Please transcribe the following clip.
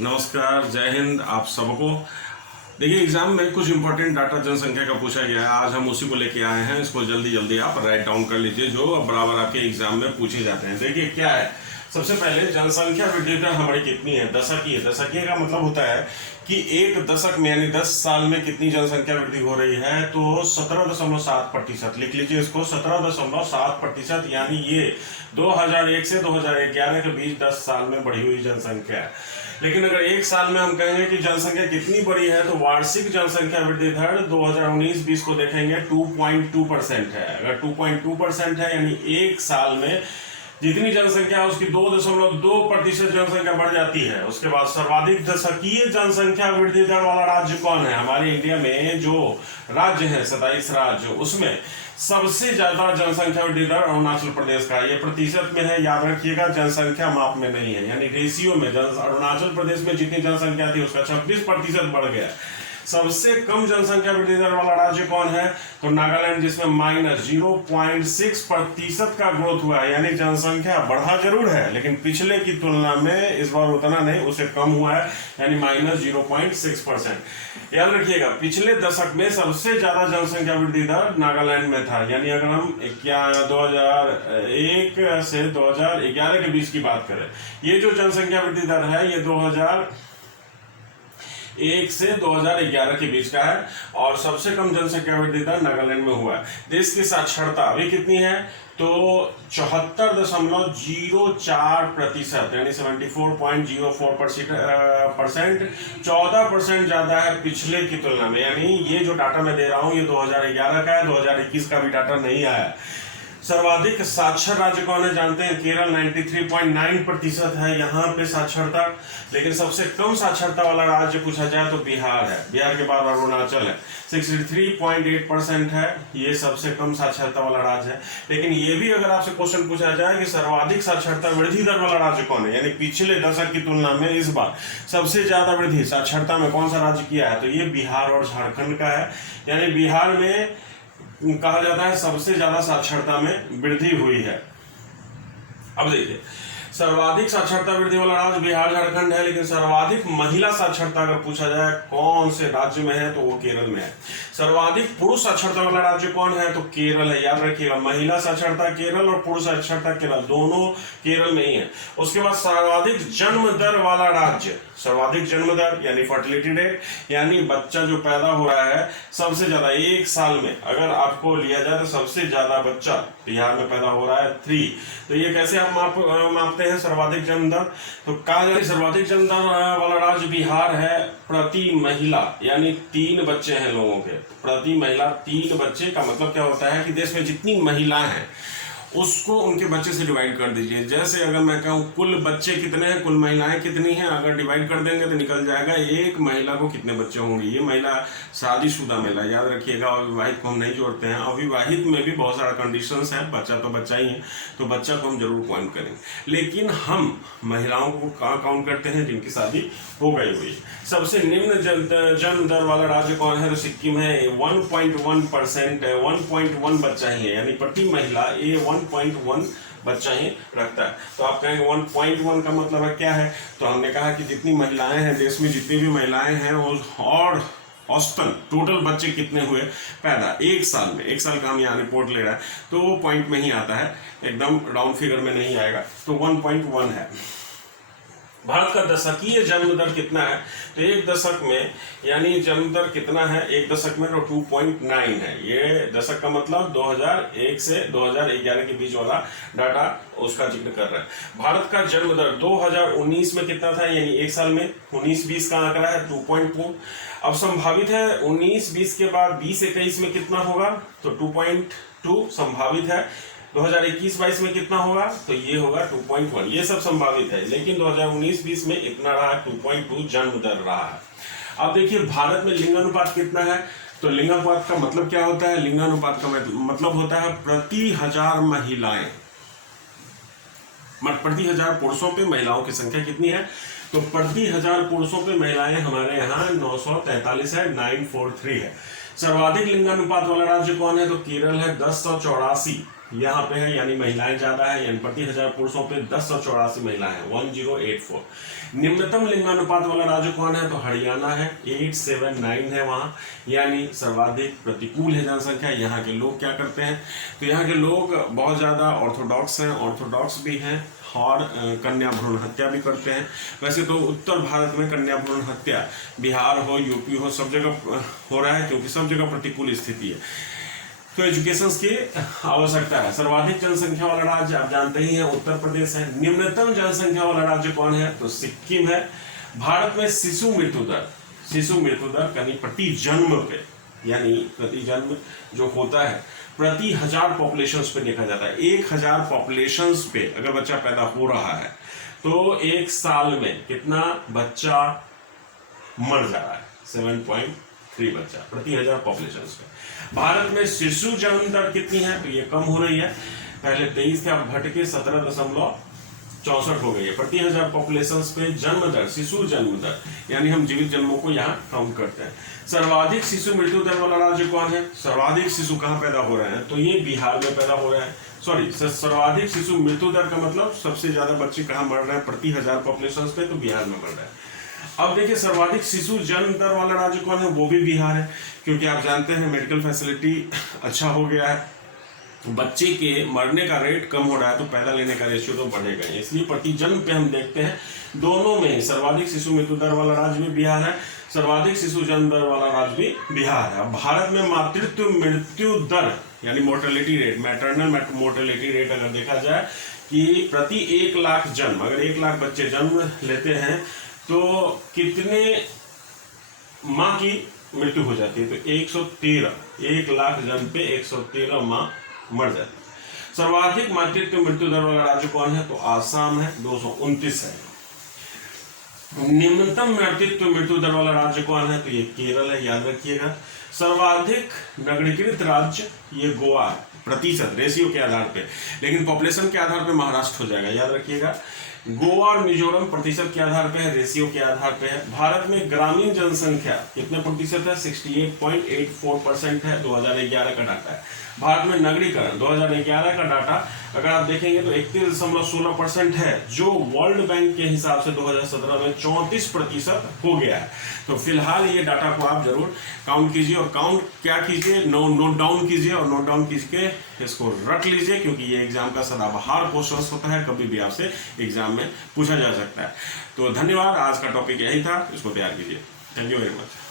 नमस्कार, जय हिंद आप सबको। देखिए, एग्जाम में कुछ इंपॉर्टेंट डाटा जनसंख्या का पूछा गया है। आज हम उसी को लेके आए हैं। इसको जल्दी जल्दी आप राइट डाउन कर लीजिए, जो बराबर आपके एग्जाम में पूछे जाते हैं। देखिए क्या है, सबसे पहले जनसंख्या वृद्धि दर हमारी कितनी है, दशकीय। दशकीय का मतलब होता है कि एक दशक में यानी 10 साल में कितनी जनसंख्या वृद्धि हो रही है। तो 17.7% लिख लीजिए इसको, 17.7%। यानी ये 2001 से 2011 के बीच 10 साल में बढ़ी हुई जनसंख्या है। लेकिन अगर एक साल में हम कहेंगे कि जनसंख्या कितनी बड़ी है, तो वार्षिक जनसंख्या वृद्धि दर 2019-20 को देखेंगे 2.2% है। अगर 2.2% है यानी एक साल में जितनी जनसंख्या है उसकी 2.2% जनसंख्या बढ़ जाती है। उसके बाद सर्वाधिक दशकीय जनसंख्या वृद्धि दर वाला राज्य कौन है? हमारे इंडिया में जो राज्य है 27 राज्य, उसमें सबसे ज्यादा जनसंख्या वृद्धि दर अरुणाचल प्रदेश का। ये प्रतिशत में है, याद रखिएगा, जनसंख्या माप में नहीं है, यानी रेशियो में। अरुणाचल प्रदेश में जितनी जनसंख्या थी उसका 26% बढ़ गया। सबसे कम जनसंख्या वृद्धि दर वाला राज्य कौन है? तो नागालैंड, जिसमें -0.6% का ग्रोथ हुआ है। यानी जनसंख्या बढ़ा जरूर है लेकिन पिछले की तुलना में इस बार उतना नहीं, उससे कम हुआ है, यानी -0.6%। याद रखिएगा, पिछले दशक में सबसे ज्यादा जनसंख्या वृद्धि दर नागालैंड में था। यानी अगर हम 2001 से 2011 के बीच की बात करें, ये जो जनसंख्या वृद्धि दर है ये 2001 से 2011 के बीच का है। और सबसे कम जनसंख्या वृद्धि दर नागालैंड में हुआ है। देश की साक्षरता अभी कितनी है? तो 74.04%, यानी 74.04%, 14% ज्यादा है पिछले की तुलना में। यानी ये जो डाटा मैं दे रहा हूं ये 2011 का है, 2021 का भी डाटा नहीं आया। सर्वाधिक साक्षर राज्य कौन है जानते हैं? केरल 93.9% है यहाँ पे साक्षरता। लेकिन सबसे कम साक्षरता वाला राज्य पूछा जाए तो बिहार है। बिहार के बाद अरुणाचल है, 63.8% है, ये सबसे कम साक्षरता वाला राज्य है। लेकिन ये भी अगर आपसे क्वेश्चन पूछा जाए कि सर्वाधिक साक्षरता वृद्धि दर वाला राज्य कौन है, यानी पिछले दशक की तुलना में इस बार सबसे ज्यादा वृद्धि साक्षरता में कौन सा राज्य किया है, तो ये बिहार और झारखंड का है। यानी बिहार में कहा जाता है सबसे ज्यादा साक्षरता में वृद्धि हुई है। अब देखिए, सर्वाधिक साक्षरता वृद्धि वाला राज्य बिहार झारखंड है। लेकिन सर्वाधिक महिला साक्षरता अगर पूछा जाए कौन से राज्य में है तो वो केरल में है। सर्वाधिक पुरुष साक्षरता वाला राज्य कौन है? तो केरल है। याद रखिएगा, महिला साक्षरता केरल और पुरुष साक्षरता केरल, दोनों केरल में ही है। उसके बाद सर्वाधिक जन्म दर वाला राज्य, सर्वाधिक जन्म दर यानी फर्टिलिटी रेट, यानी बच्चा जो पैदा हो रहा है सबसे ज्यादा एक साल में अगर आपको लिया जाए तो सबसे ज्यादा बच्चा बिहार में पैदा हो रहा है 3। तो ये कैसे आप मापते हैं सर्वाधिक जन्म दर? तो कहा जाए सर्वाधिक जन्म दर वाला राज्य बिहार है। प्रति महिला यानी 3 बच्चे हैं लोगों के, प्रति महिला 3 बच्चे का मतलब क्या होता है कि देश में जितनी महिलाएं हैं उसको उनके बच्चे से डिवाइड कर दीजिए। जैसे अगर मैं कहूँ कुल बच्चे कितने हैं, कुल महिलाएं कितनी हैं, अगर डिवाइड कर देंगे तो निकल जाएगा एक महिला को कितने बच्चे होंगे। ये महिला शादीशुदा महिला, याद रखिएगा, अविवाहित को हम नहीं जोड़ते हैं। अविवाहित में भी बहुत सारा कंडीशंस है, बच्चा तो बच्चा ही है, तो बच्चा को हम जरूर काउंट करेंगे। लेकिन हम महिलाओं को कहाँ काउंट करते हैं? जिनकी शादी हो गई हुई। सबसे निम्न जन्म दर वाला राज्य कौन है? तो सिक्किम है, 1.1% है, 1.1 बच्चा ही है, यानी प्रति महिला 1.1 बच्चा ही रखता है। तो आप कहेंगे 1.1 का मतलब है क्या है? तो हमने कहा कि जितनी महिलाएं हैं देश में, जितनी भी महिलाएं हैं और औसतन टोटल बच्चे कितने हुए पैदा एक साल में। एक साल का हम यहाँ रिपोर्ट ले रहे हैं तो वो पॉइंट में ही आता है, एकदम राउंड फिगर में नहीं आएगा। तो 1.1 है। भारत का दशकीय जन्म दर कितना है? तो एक दशक में यानी जन्म दर कितना है एक दशक में? तो 2.9 है। ये दशक का मतलब 2001 से 2011 के बीच वाला डाटा उसका जिक्र कर रहा है। भारत का जन्म दर 2019 में कितना था, यानी एक साल में 19-20 का आंकड़ा है 2.2। अब संभावित है 19-20 के बाद 20-21 में कितना होगा? तो 2.2 संभावित है। 2021-22 में कितना होगा? तो ये होगा 2.1। ये सब संभावित है, लेकिन 2019-20 में इतना रहा, 2.2 जन्म दर रहा है। अब देखिए भारत में लिंगानुपात कितना है? तो लिंगानुपात का मतलब क्या होता है? लिंगानुपात का मतलब होता है प्रति 1000 महिलाएं, प्रति 1000 पुरुषों पे महिलाओं की संख्या कितनी है? तो प्रति 1000 पुरुषों पे महिलाएं हमारे यहाँ 943 है, 943 है। सर्वाधिक लिंगानुपात वाला राज्य कौन है? तो केरल है, 1084। यहाँ पे है, यानी महिलाएं ज्यादा है, यानी प्रति 1000 पुरुषों पे 1084 महिलाएं हैं, 1084। निम्नतम लिंगानुपात वाला राज्य कौन है? तो हरियाणा है, 879 है वहाँ, यानी सर्वाधिक प्रतिकूल है जनसंख्या। यहाँ के लोग क्या करते हैं? तो यहाँ के लोग बहुत ज्यादा ऑर्थोडॉक्स हैं, ऑर्थोडॉक्स भी हैं और कन्या भ्रूण हत्या भी करते हैं। वैसे तो उत्तर भारत में कन्या भ्रूण हत्या बिहार हो, यूपी हो, सब जगह हो रहा है, क्योंकि सब जगह प्रतिकूल स्थिति है, तो एजुकेशन की आवश्यकता है। सर्वाधिक जनसंख्या वाला राज्य आप जानते ही हैं उत्तर प्रदेश है। निम्नतम जनसंख्या वाला राज्य कौन है? तो सिक्किम है। भारत में शिशु मृत्यु दर यानी प्रति जन्म पे, यानी प्रति जन्म जो होता है प्रति 1000 पॉपुलेशन पे देखा जाता है। 1000 पॉपुलेशन पे अगर बच्चा पैदा हो रहा है तो एक साल में कितना बच्चा मर जा रहा है? 7.3 बच्चा प्रति 1000 पॉपुलेशन पे। भारत में शिशु जन्म दर कितनी है? तो ये कम हो रही है, पहले 23 थे, अब घट के 17.64 हो गई है। प्रति 1000 पॉपुलेशन पे जन्म दर, शिशु जन्म दर, यानी हम जीवित जन्मों को यहाँ काउंट करते हैं। सर्वाधिक शिशु मृत्यु दर वाला राज्य कौन है? सर्वाधिक शिशु कहाँ पैदा हो रहे हैं? तो ये बिहार में पैदा हो रहे हैं। सॉरी, सर्वाधिक शिशु मृत्यु दर का मतलब सबसे ज्यादा बच्चे कहाँ मर रहे हैं प्रति 1000 पॉपुलेशन पे? तो बिहार में मर रहे हैं। अब देखिए सर्वाधिक शिशु जन्म दर वाला राज्य कौन है? वो भी बिहार है, क्योंकि आप जानते हैं मेडिकल फैसिलिटी अच्छा हो गया है, बच्चे के मरने का रेट कम हो रहा है, तो पैदा लेने का रेशियो तो बढ़ेगा, इसलिए प्रति जन्म पे हम देखते हैं दोनों में सर्वाधिक शिशु मृत्यु दर वाला राज्य भी बिहार है, सर्वाधिक शिशु जन्म दर वाला राज्य भी बिहार है। अब भारत में मातृत्व मृत्यु दर यानी mortality rate, maternal mortality rate अगर देखा जाए कि प्रति 1 लाख जन्म, अगर 1 लाख बच्चे जन्म लेते हैं तो कितने माँ की मृत्यु हो जाती है? तो 113, 1 लाख जन्म पे 113 माँ मर जाती है। सर्वाधिक मातृत्व मृत्यु दर वाला राज्य कौन है? तो आसाम है, 229 है। निम्नतम मातृत्व मृत्यु दर वाला राज्य कौन है? तो ये केरल है, याद रखिएगा। सर्वाधिक नगरीकृत राज्य ये गोवा है, प्रतिशत रेशियो के आधार पे, लेकिन पॉपुलेशन के आधार पे महाराष्ट्र हो जाएगा, याद रखिएगा। गोवा और मिजोरम प्रतिशत के आधार पे है, रेशियो के आधार पे है। भारत में ग्रामीण जनसंख्या कितने प्रतिशत है? 68.84% है, 2011 का डाटा है। भारत में नगरीकरण 2011 का डाटा अगर आप देखेंगे तो 31.16% है, जो वर्ल्ड बैंक के हिसाब से 2017 में 34% हो गया है। तो फिलहाल ये डाटा को आप जरूर काउंट कीजिए, और काउंट क्या कीजिए, नोट डाउन कीजिए, और नोट डाउन कीजिए इसको रख लीजिए, क्योंकि ये एग्जाम का सदाबहार क्वेश्चन होता है, कभी भी आपसे एग्जाम में पूछा जा सकता है। तो धन्यवाद, आज का टॉपिक यही था, इसको तैयार कीजिए। Thank you very much.